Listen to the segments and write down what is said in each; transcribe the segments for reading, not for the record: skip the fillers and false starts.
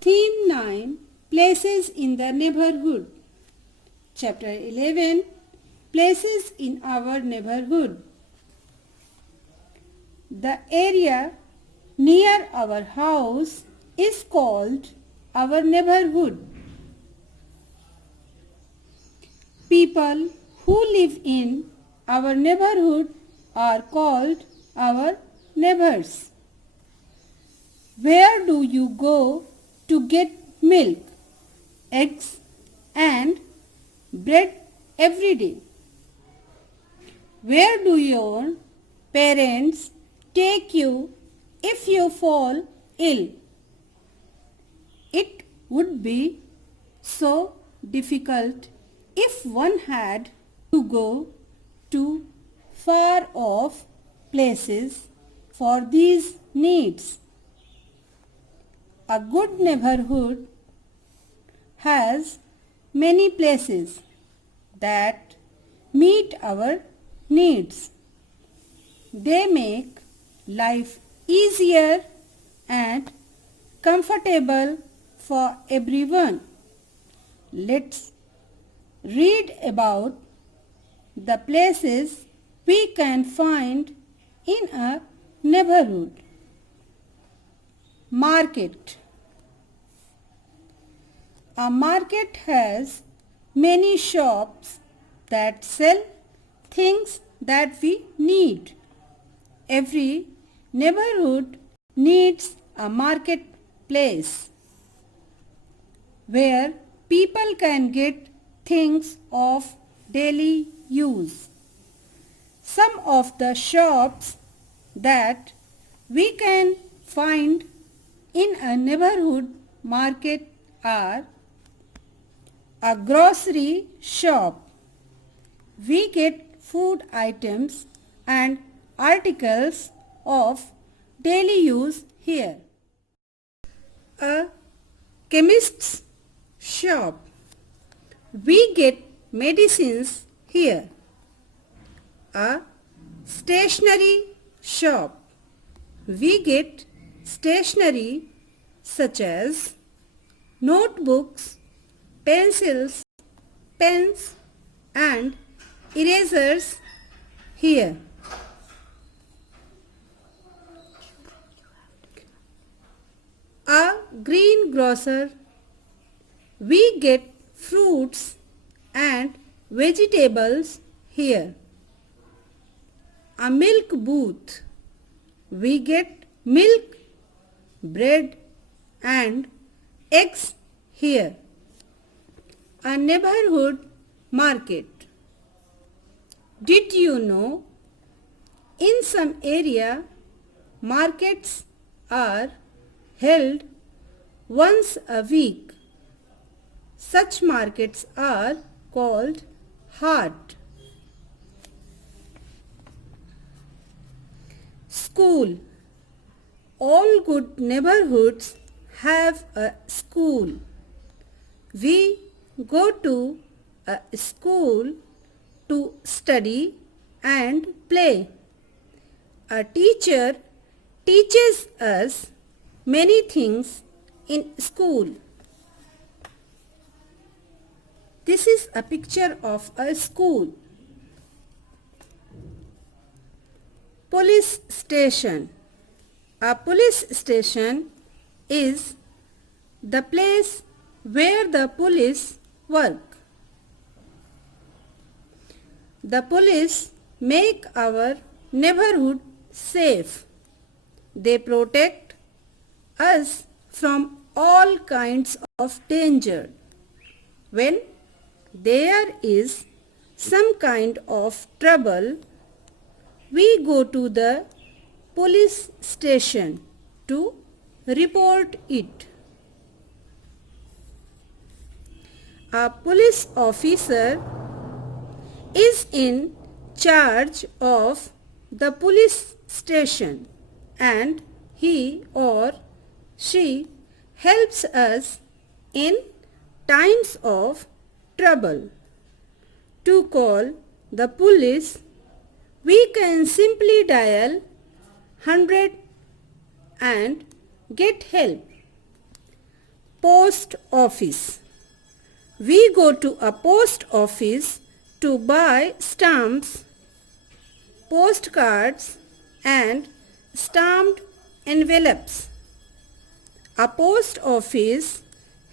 Theme 9, Places in the Neighborhood. Chapter 11, Places in our Neighborhood. The area near our house is called our neighborhood. People who live in our neighborhood are called our neighbors. Where do you go to get milk, eggs and bread every day? Where do your parents take you if you fall ill? It would be so difficult if one had to go to far off places for these needs. A good neighborhood has many places that meet our needs. They make life easier and comfortable for everyone. Let's read about the places we can find in a neighborhood. Market. A market has many shops that sell things that we need. Every neighborhood needs a marketplace where people can get things of daily use. Some of the shops that we can find in a neighborhood market are a grocery shop. We get food items and articles of daily use here. A chemist's shop. We get medicines here. A stationery shop. We get stationery such as notebooks, pencils, pens and erasers here. A greengrocer. We get fruits and vegetables here. A milk booth. We get milk, bread and eggs here. A neighborhood market. Did you know in some area markets are held once a week? Such markets are called hart. School. All good neighborhoods have a school. We go to a school to study and play. A teacher teaches us many things in school. This is a picture of a school. Police station. A police station is the place where the police work. The police make our neighborhood safe. They protect us from all kinds of danger. When there is some kind of trouble, we go to the police station to report it. A police officer is in charge of the police station and he or she helps us in times of trouble. To call the police, we can simply dial 100 and get help. Post office. We go to a post office to buy stamps, postcards and stamped envelopes. A post office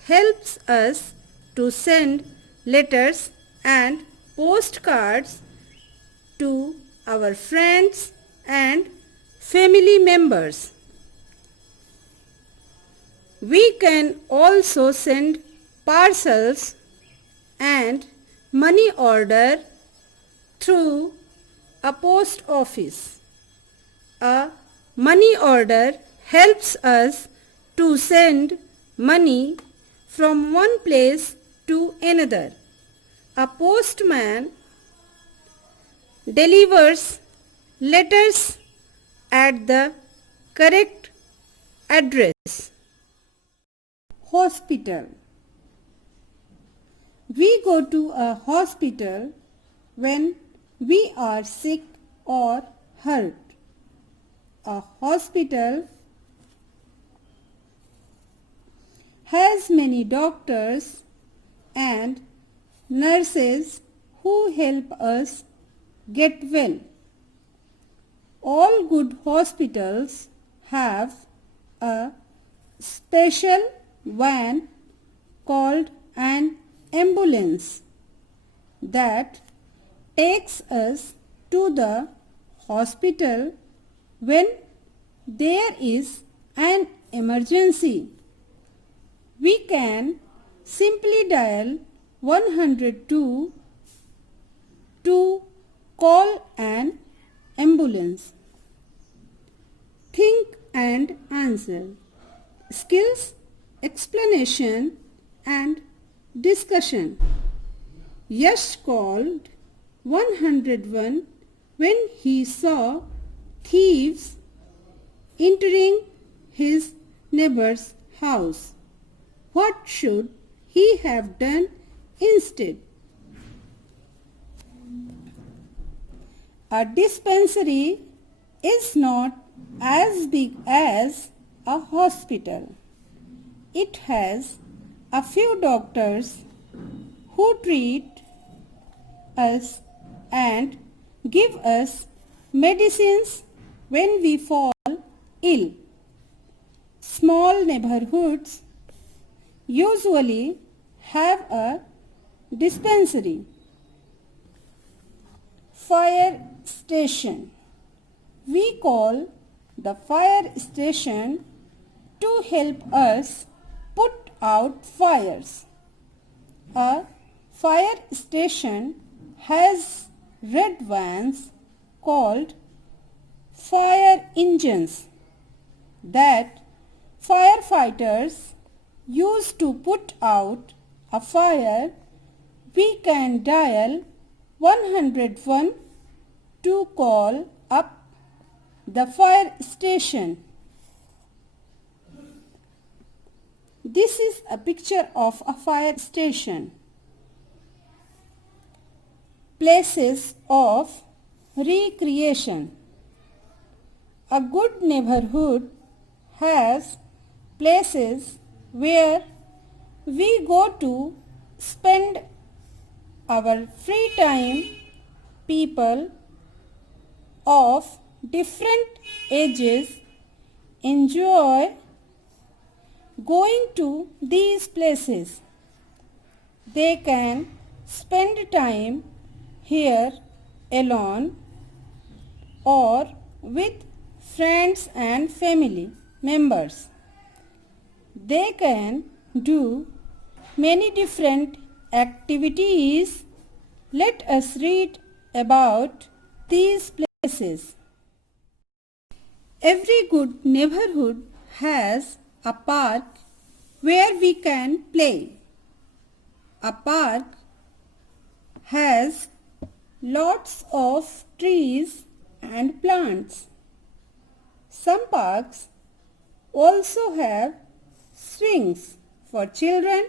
helps us to send letters and postcards to our friends and family members. We can also send parcels and money order through a post office. A money order helps us to send money from one place to another. A postman delivers letters at the correct address. Hospital. We go to a hospital when we are sick or hurt. A hospital has many doctors and nurses who help us get well. All good hospitals have a special van called an ambulance that takes us to the hospital when there is an emergency. We can simply dial 102 to call an ambulance. Think and answer. Skills, explanation and discussion. Yash called 101 when he saw thieves entering his neighbor's house. What should he have done instead? A dispensary is not as big as a hospital. It has a few doctors who treat us and give us medicines when we fall ill. Small neighborhoods usually have a dispensary. Fire station. We call the fire station to help us put out fires. A fire station has red vans called fire engines that firefighters use to put out a fire. We can dial 101 to call up the fire station. This is a picture of a fire station. Places of recreation. A good neighborhood has places where we go to spend our free time. People of different ages enjoy going to these places. They can spend time here alone or with friends and family members. They can do many different activities. Let us read about these places. Every good neighborhood has a park where we can play. A park has lots of trees and plants. Some parks also have swings for children.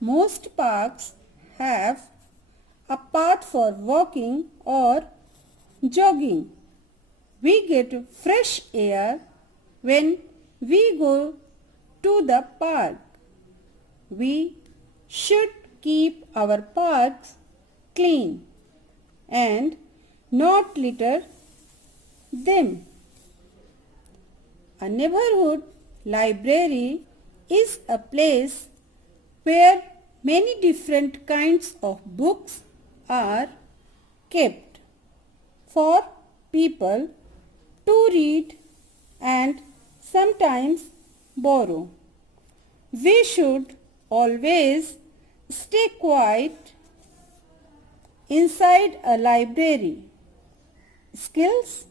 Most parks have a path for walking or jogging. We get fresh air when we go to the park. We should keep our parks clean and not litter them. A neighborhood library is a place where many different kinds of books are kept for people to read and sometimes borrow. We should always stay quiet inside a library. Skills,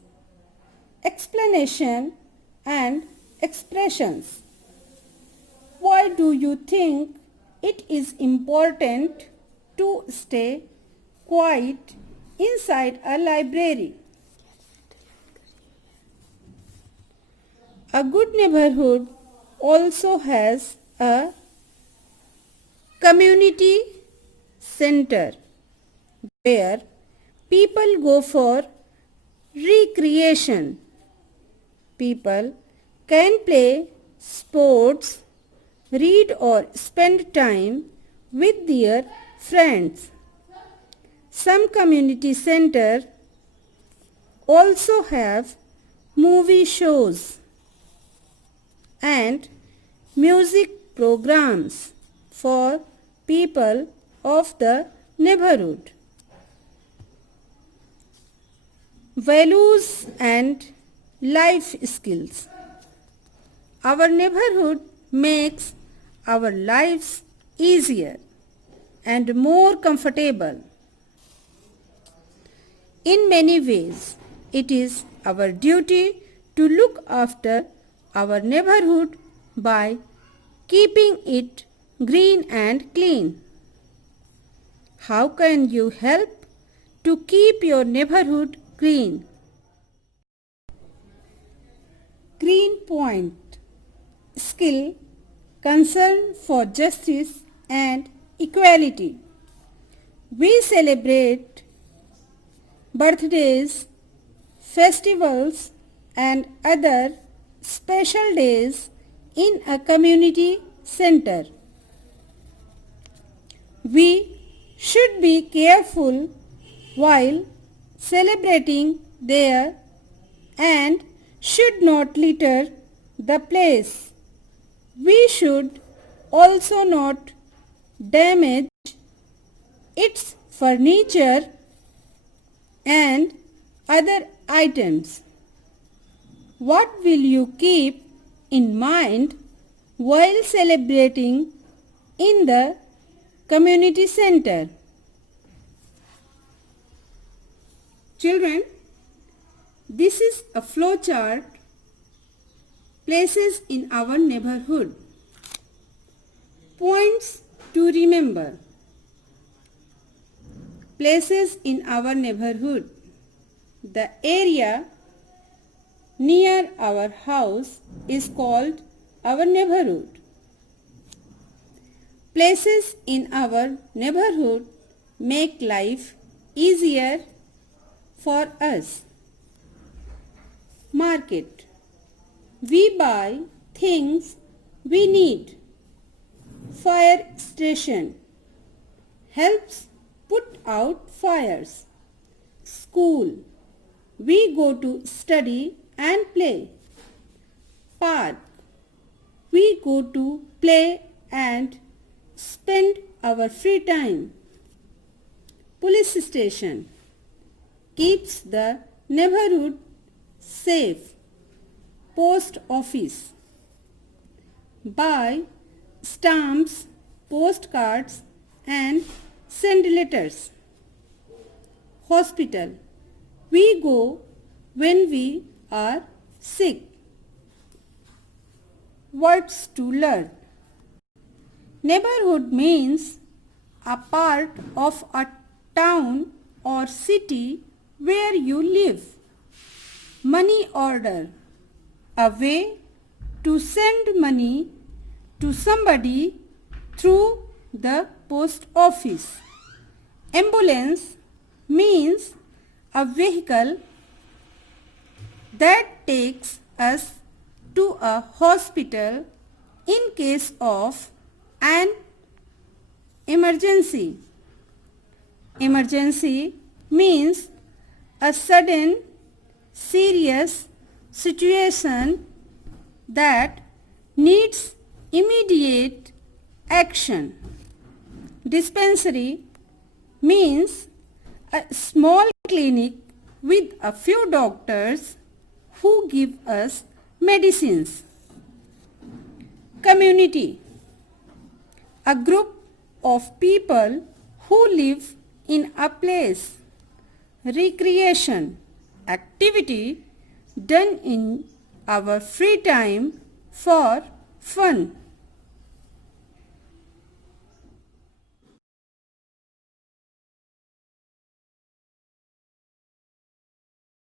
explanation and expressions. Why do you think it is important to stay quiet inside a library? A good neighborhood also has a community center where people go for recreation. People can play sports, read or spend time with their friends. Some community centers also have movie shows and music programs for people of the neighborhood. Values and life skills. Our neighborhood makes our lives easier and more comfortable. In many ways, it is our duty to look after our neighborhood by keeping it green and clean. How can you help to keep your neighborhood green? Green Point. Skill, concern for justice and equality. We celebrate birthdays, festivals and other special days in a community center. We should be careful while celebrating there and should not litter the place. We should also not damage its furniture and other items. What will you keep in mind while celebrating in the community center? Children, this is a flow chart. Places in our neighborhood. Points to remember. Places in our neighborhood. The area near our house is called our neighborhood. Places in our neighborhood make life easier for us. Market. We buy things we need. Fire station. Helps put out fires. School. We go to study and play. Park. We go to play and spend our free time. Police station. Keeps the neighborhood safe. Post office. Buy stamps, postcards and send letters. Hospital. We go when we are sick. Words to learn. Neighborhood means a part of a town or city where you live. Money order. A way to send money to somebody through the post office. Ambulance means a vehicle that takes us to a hospital in case of an emergency. Emergency means a sudden, serious situation that needs immediate action. Dispensary means a small clinic with a few doctors who give us medicines. Community, a group of people who live in a place. Recreation, activity done in our free time for fun.